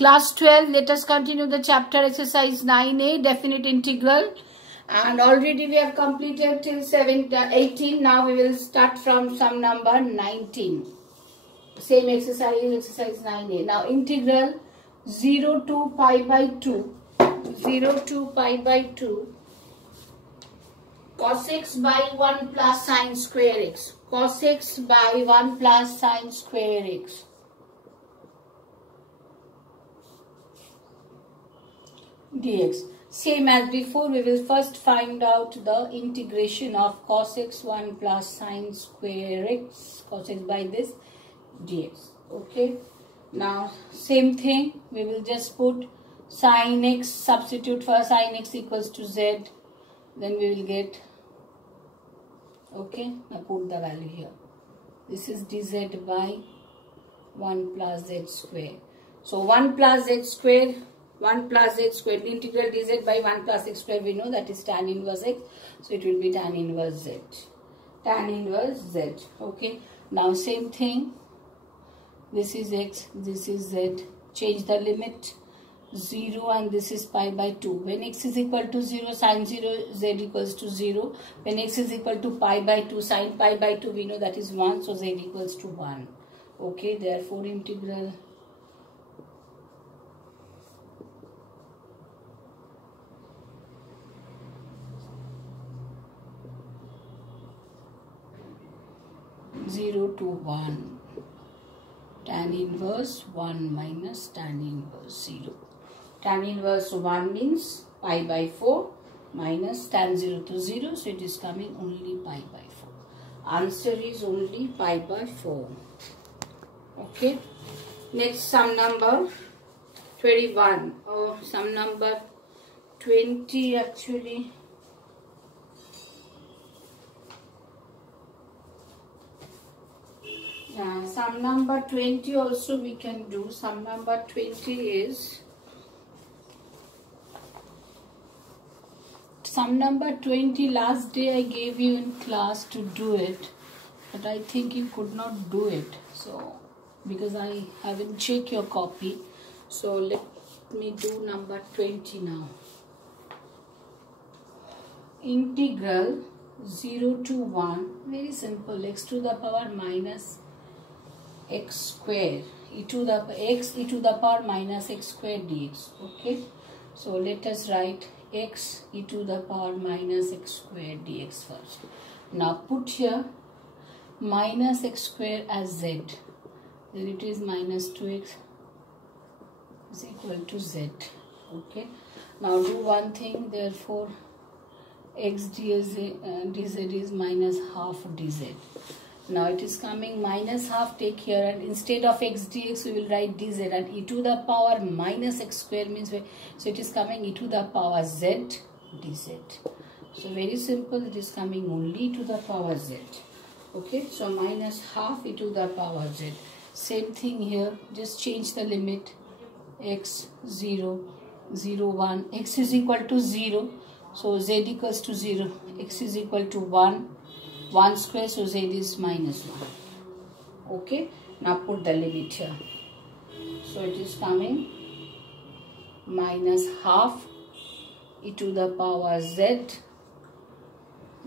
Class 12, let us continue the chapter exercise 9a, definite integral. And already we have completed till 18. Now we will start from sum number 19. Same exercise 9a. Now integral 0 to pi by 2. 0 to pi by 2. Cos x by 1 plus sine square x. Cos x by 1 plus sine square x. Dx. Same as before, we will first find out the integration of cos x 1 plus sine square x, cos x by this dx. Okay. Now same thing, we will just put sine x, substitute for sine x equals to z, then we will get, okay, now put the value here. This is dz by 1 plus z square. So 1 plus z square, 1 plus z square, integral dz by 1 plus x square, we know that is tan inverse x. So it will be tan inverse z. Tan inverse z. Okay. Now same thing. This is x, this is z. Change the limit 0 and this is pi by 2. When x is equal to 0, sine 0, z equals to 0. When x is equal to pi by 2, sine pi by 2, we know that is 1. So z equals to 1. Okay. Therefore integral 0 to 1, tan inverse 1 minus tan inverse 0. Tan inverse 1 means pi by 4 minus tan 0 to 0. So it is coming only pi by 4. Answer is only pi by 4. Okay. Next sum number 21. Oh, sum number 20 actually. Sum number 20 also we can do. Sum number 20 is, sum number 20 last day I gave you in class to do it, but I think you could not do it. So because I haven't checked your copy, so let me do number 20 now. Integral 0 to 1, very simple, x to the power minus x square e to the power minus x square dx. Okay, so let us write x e to the power minus x square dx first. Now put here minus x square as z, then it is minus 2x is equal to z. Okay, now do one thing, therefore x dz is minus half dz. Now it is coming minus half, take here, and instead of x dx we will write dz, and e to the power minus x square means, so it is coming e to the power z dz. So very simple, it is coming only e to the power z. Okay, so minus half e to the power z. Same thing here, just change the limit x 0, 0, 1, x is equal to 0, so z equals to 0, x is equal to 1, 1 square, so z is minus 1. Okay, now put the limit here. So it is coming minus half e to the power z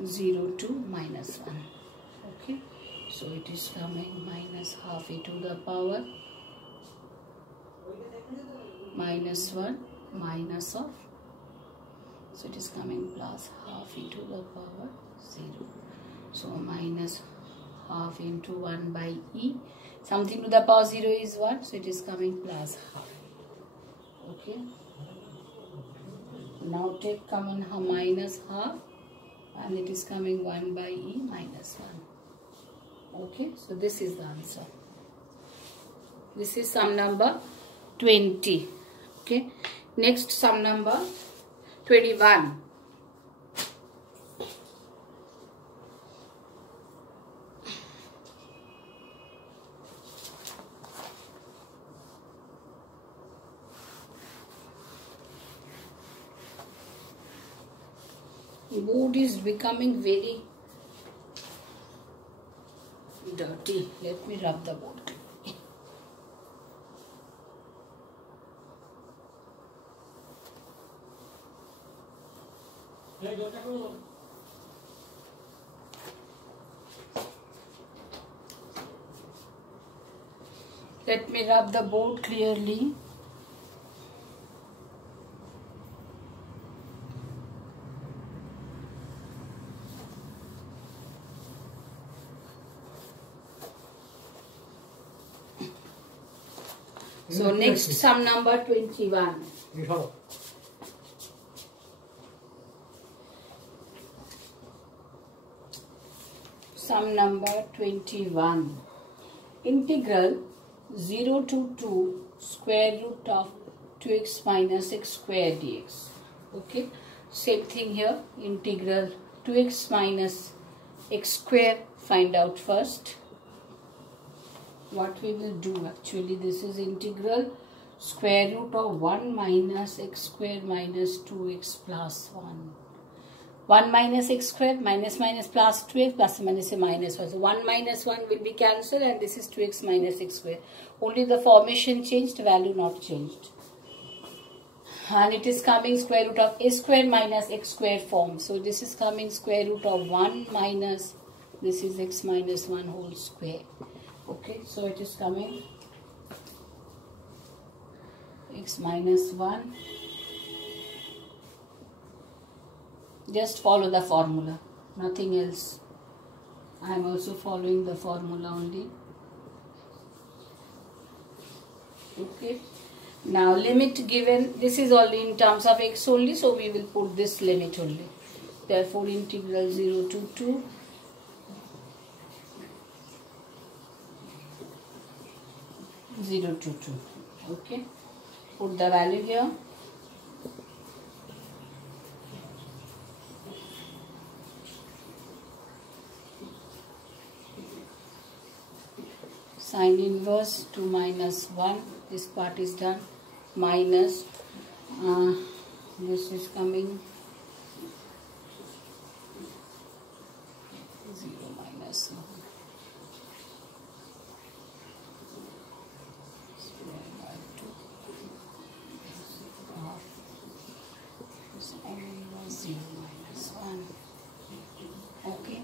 0 to minus 1. Okay, so it is coming minus half e to the power minus 1 minus of, so it is coming plus half e to the power 0. So minus half into 1 by e. Something to the power 0 is what? So it is coming plus half. Okay. Now take common minus half, and it is coming 1 by e minus 1. Okay. So this is the answer. This is sum number 20. Okay. Next sum number 21. Board is becoming very dirty. Let me rub the board. Let me rub the board clearly. So next sum number 21. Sum number 21. Integral 0 to 2 square root of 2x minus x square dx. Okay. Same thing here. Integral 2x minus x square. Find out first. What we will do actually, this is integral square root of 1 minus x square minus 2x plus 1. 1 minus x square minus minus plus 2x plus minus a minus 1. So 1 minus 1 will be cancelled and this is 2x minus x square. Only the formation changed, value not changed. And it is coming square root of a square minus x square form. So this is coming square root of 1 minus, this is x minus 1 whole square. Okay, so it is coming x minus 1. Just follow the formula, nothing else. I am also following the formula only. Okay, now limit given, this is only in terms of x only, so we will put this limit only. Therefore, integral 0 to 2 0 to 2. Okay, put the value here. Sine inverse 2 minus 1, this part is done, minus this is coming 0 minus 1. Okay,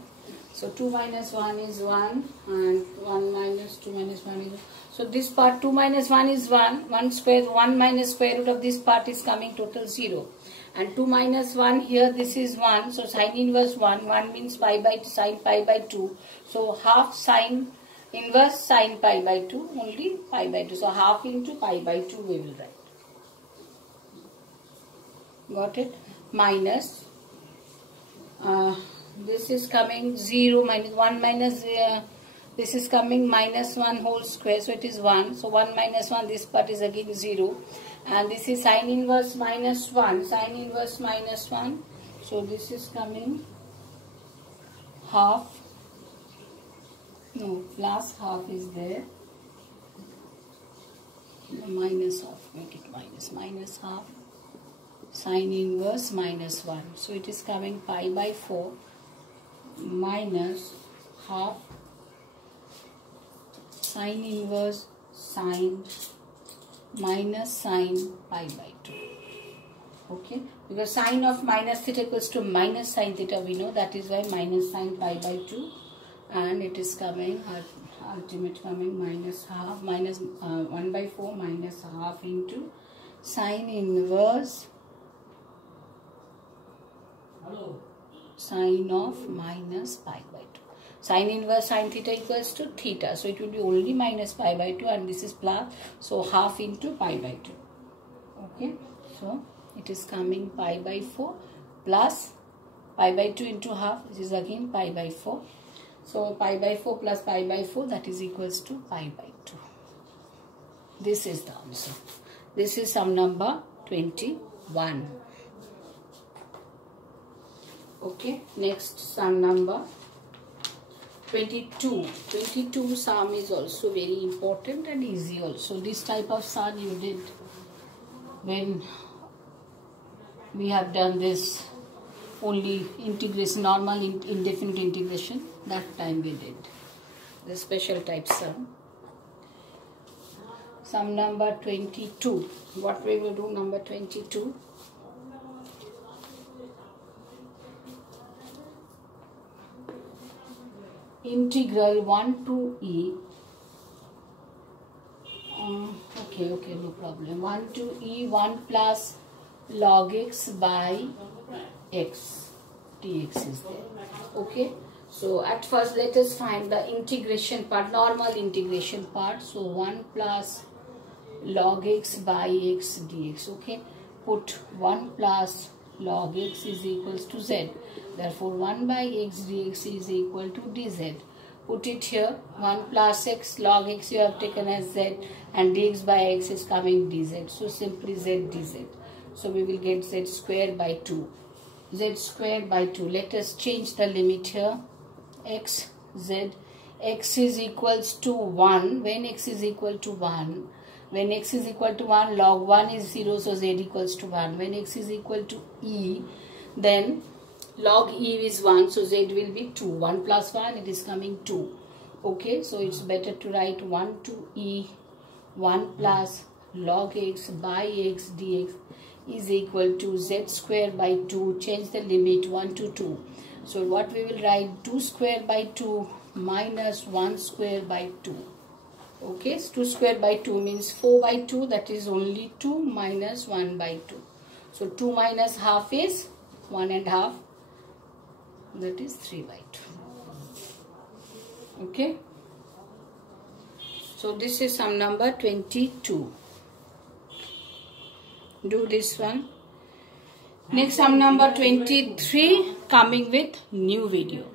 so 2 minus 1 is 1 and 1 minus 2 minus 1 is 1. So this part 2 minus 1 is 1, 1 minus square root of this part is coming total 0. And 2 minus 1 here, this is 1, so sine inverse 1, 1 means pi by sine pi by 2. So half sine inverse sine pi by 2, only pi by 2. So half into pi by 2 we will write. Got it? Minus this is coming 0 minus 1 minus this is coming minus 1 whole square, so it is 1. So 1 minus 1, this part is again 0. And this is sine inverse minus 1, sine inverse minus 1. So this is coming half, no, plus half is there. Minus half, make it minus half. Sine inverse minus 1. So it is coming pi by 4 minus half sine inverse sine minus sine pi by 2. Okay, because sine of minus theta equals to minus sine theta, we know, that is why minus sine pi by 2, and it is coming ultimate coming minus half, minus 1 by 4 minus half into sine inverse sine of minus pi by 2. Sine inverse sine theta equals to theta, so it will be only minus pi by 2, and this is plus, so half into pi by 2. Okay, so it is coming pi by 4 plus pi by 2 into half, this is again pi by 4. So pi by 4 plus pi by 4, that is equals to pi by 2. This is the answer. This is sum number 21. Okay, next sum number 22. 22 sum is also very important and easy also. This type of sum you did when we have done this only integration, normal indefinite integration, that time we did the special type sum. Sum number 22. What we will do number 22? integral 1 to e, okay, no problem, 1 to e 1 plus log x by x dx is there. Okay, so at first let us find the integration part, normal integration part. So 1 plus log x by x dx. Okay, put 1 plus log x is equals to z, therefore 1 by x dx is equal to dz. Put it here, 1 plus x log x you have taken as z and dx by x is coming dz, so simply z dz. So we will get z square by 2, z square by 2. Let us change the limit here, x z, x is equals to 1, when x is equal to 1, when x is equal to 1 log 1 is 0, so z equals to 1. When x is equal to e, then log e is 1, so z will be 2. 1 plus 1, it is coming 2. Okay, so it's better to write 1 to e 1 plus log x by x dx is equal to z square by 2. Change the limit 1 to 2. So what we will write, 2 square by 2 minus 1 square by 2. Okay, so 2 square by 2 means 4 by 2, that is only 2 minus 1 by 2. So 2 minus half is 1 and half, that is 3 by 2. Okay, so this is sum number 22. Do this one. Next sum number 23 coming with new video.